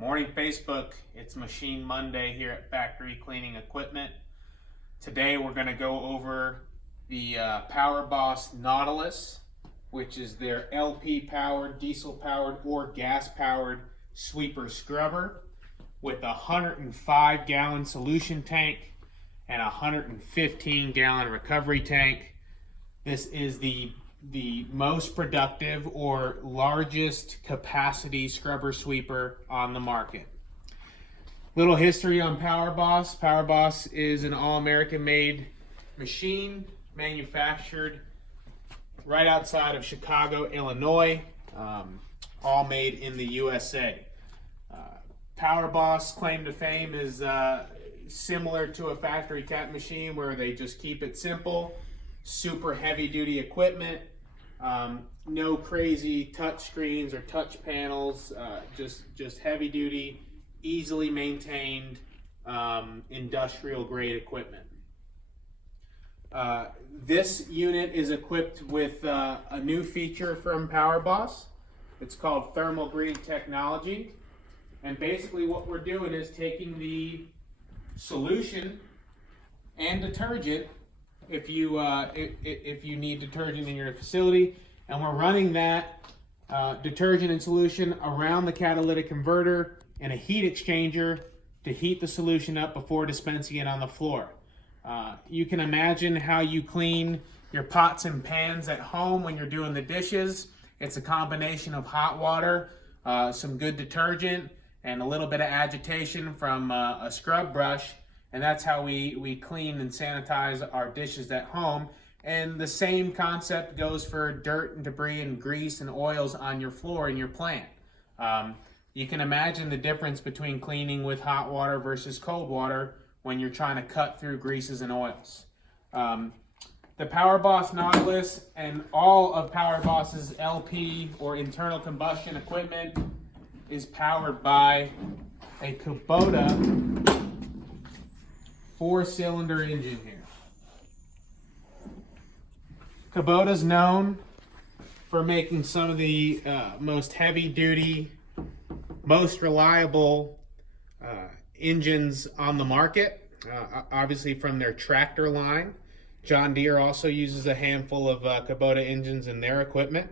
Morning Facebook, it's Machine Monday here at Factory Cleaning Equipment. Today we're going to go over the PowerBoss Nautilus, which is their LP powered, diesel powered, or gas powered sweeper scrubber with a 105 gallon solution tank and a 115 gallon recovery tank. This is the most productive or largest capacity scrubber sweeper on the market. Little history on PowerBoss. PowerBoss is an all-American made machine manufactured right outside of Chicago, Illinois, all made in the USA. PowerBoss claim to fame is similar to a factory cat machine where they just keep it simple, super heavy duty equipment, no crazy touch screens or touch panels, just heavy duty, easily maintained, industrial grade equipment. This unit is equipped with a new feature from PowerBoss. It's called thermal green technology. And basically what we're doing is taking the solution and detergent, if you need detergent in your facility, and we're running that detergent and solution around the catalytic converter and a heat exchanger to heat the solution up before dispensing it on the floor. You can imagine how you clean your pots and pans at home when you're doing the dishes. It's a combination of hot water, some good detergent, and a little bit of agitation from a scrub brush. And that's how we clean and sanitize our dishes at home. And the same concept goes for dirt and debris and grease and oils on your floor in your plant. You can imagine the difference between cleaning with hot water versus cold water when you're trying to cut through greases and oils. The PowerBoss Nautilus and all of PowerBoss's LP or internal combustion equipment is powered by a Kubota 4-cylinder engine here. Kubota's known for making some of the most heavy-duty, most reliable engines on the market, obviously from their tractor line. John Deere also uses a handful of Kubota engines in their equipment.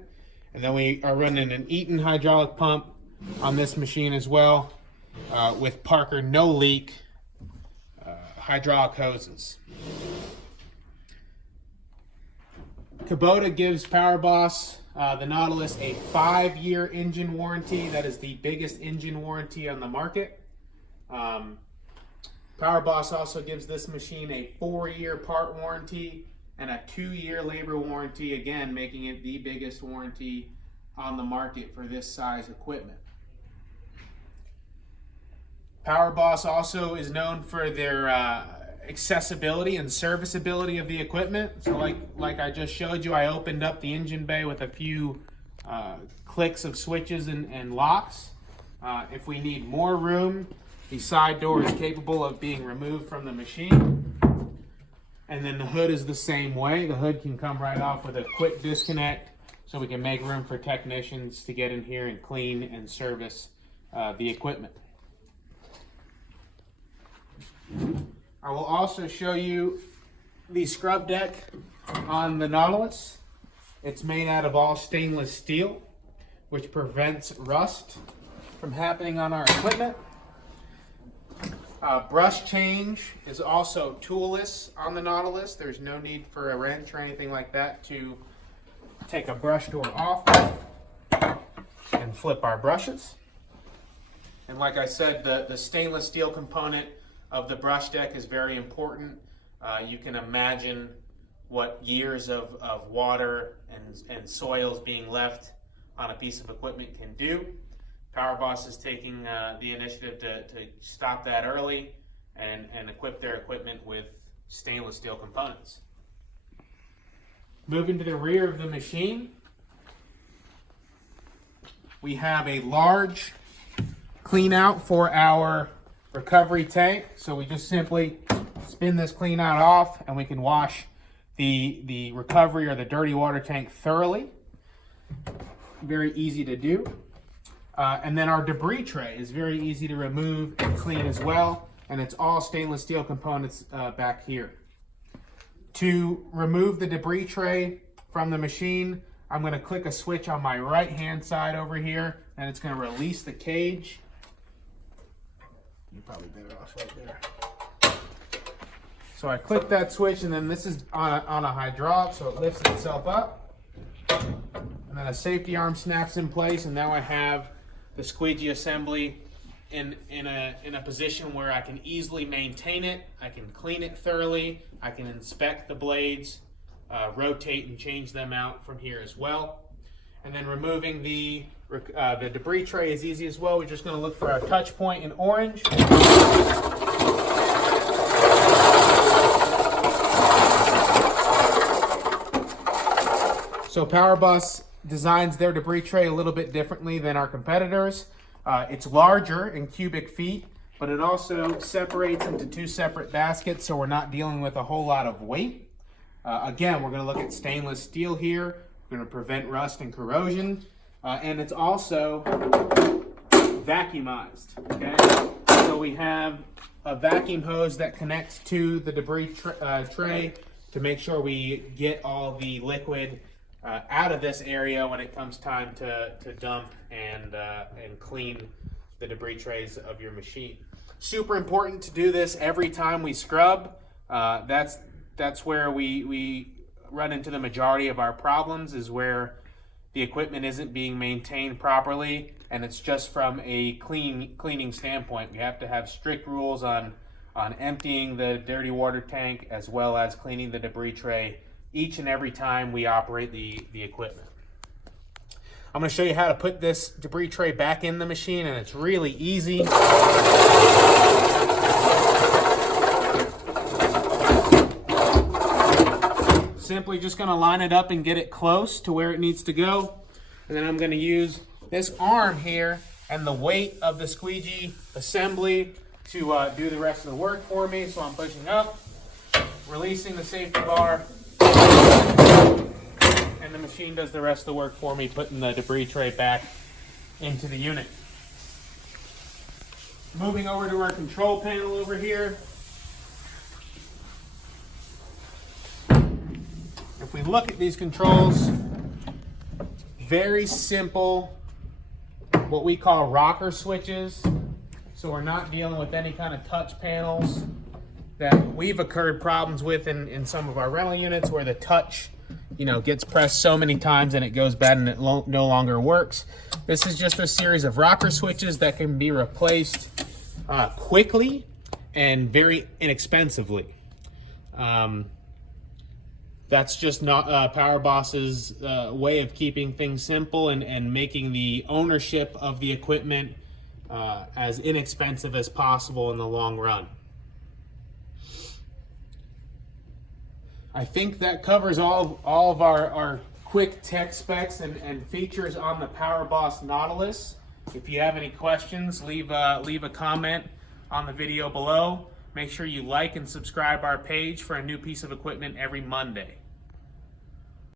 And then we are running an Eaton hydraulic pump on this machine as well, with Parker no leak hydraulic hoses. Kubota gives PowerBoss the Nautilus a 5-year engine warranty. That is the biggest engine warranty on the market. PowerBoss also gives this machine a 4-year part warranty and a 2-year labor warranty, again making it the biggest warranty on the market for this size equipment. PowerBoss also is known for their accessibility and serviceability of the equipment. So like I just showed you, I opened up the engine bay with a few clicks of switches and locks. If we need more room, the side door is capable of being removed from the machine. And then the hood is the same way. The hood can come right off with a quick disconnect, so we can make room for technicians to get in here and clean and service the equipment. I will also show you the scrub deck on the Nautilus. It's made out of all stainless steel, which prevents rust from happening on our equipment. Brush change is also toolless on the Nautilus. There's no need for a wrench or anything like that to take a brush door off and flip our brushes. And like I said, the stainless steel component of the brush deck is very important. You can imagine what years of water and soils being left on a piece of equipment can do. PowerBoss is taking the initiative to stop that early and equip their equipment with stainless steel components. Moving to the rear of the machine, we have a large clean out for our recovery tank. So we just simply spin this clean out off and we can wash the recovery or the dirty water tank thoroughly. Very easy to do. And then our debris tray is very easy to remove and clean as well. And it's all stainless steel components back here. To remove the debris tray from the machine, I'm going to click a switch on my right hand side over here, and it's going to release the cage. You're probably better off right there. So I click that switch, and then this is on a hydraulic, so it lifts itself up. And then a safety arm snaps in place, and now I have the squeegee assembly in a position where I can easily maintain it. I can clean it thoroughly. I can inspect the blades, rotate and change them out from here as well. And then removing the debris tray is easy as well. We're just going to look for our touch point in orange. So PowerBoss designs their debris tray a little bit differently than our competitors. It's larger in cubic feet, but it also separates into two separate baskets, so we're not dealing with a whole lot of weight. Again, we're going to look at stainless steel here. We're going to prevent rust and corrosion, and it's also vacuumized. Okay, so we have a vacuum hose that connects to the debris tray to make sure we get all the liquid out of this area when it comes time to dump and clean the debris trays of your machine. Super important to do this every time we scrub. That's where we run into the majority of our problems, is where the equipment isn't being maintained properly, and it's just from a cleaning standpoint. We have to have strict rules on emptying the dirty water tank as well as cleaning the debris tray each and every time we operate the equipment. I'm going to show you how to put this debris tray back in the machine, and it's really easy. Simply just going to line it up and get it close to where it needs to go. And then I'm going to use this arm here and the weight of the squeegee assembly to do the rest of the work for me. So I'm pushing up, releasing the safety bar, and the machine does the rest of the work for me, putting the debris tray back into the unit. Moving over to our control panel over here. If we look at these controls, very simple, what we call rocker switches. So we're not dealing with any kind of touch panels that we've occurred problems with in some of our rental units, where the touch gets pressed so many times and it goes bad and it no longer works. This is just a series of rocker switches that can be replaced quickly and very inexpensively. That's just not PowerBoss's way of keeping things simple and making the ownership of the equipment as inexpensive as possible in the long run. I think that covers all of our quick tech specs and features on the PowerBoss Nautilus. If you have any questions, leave a comment on the video below. Make sure you like and subscribe our page for a new piece of equipment every Monday.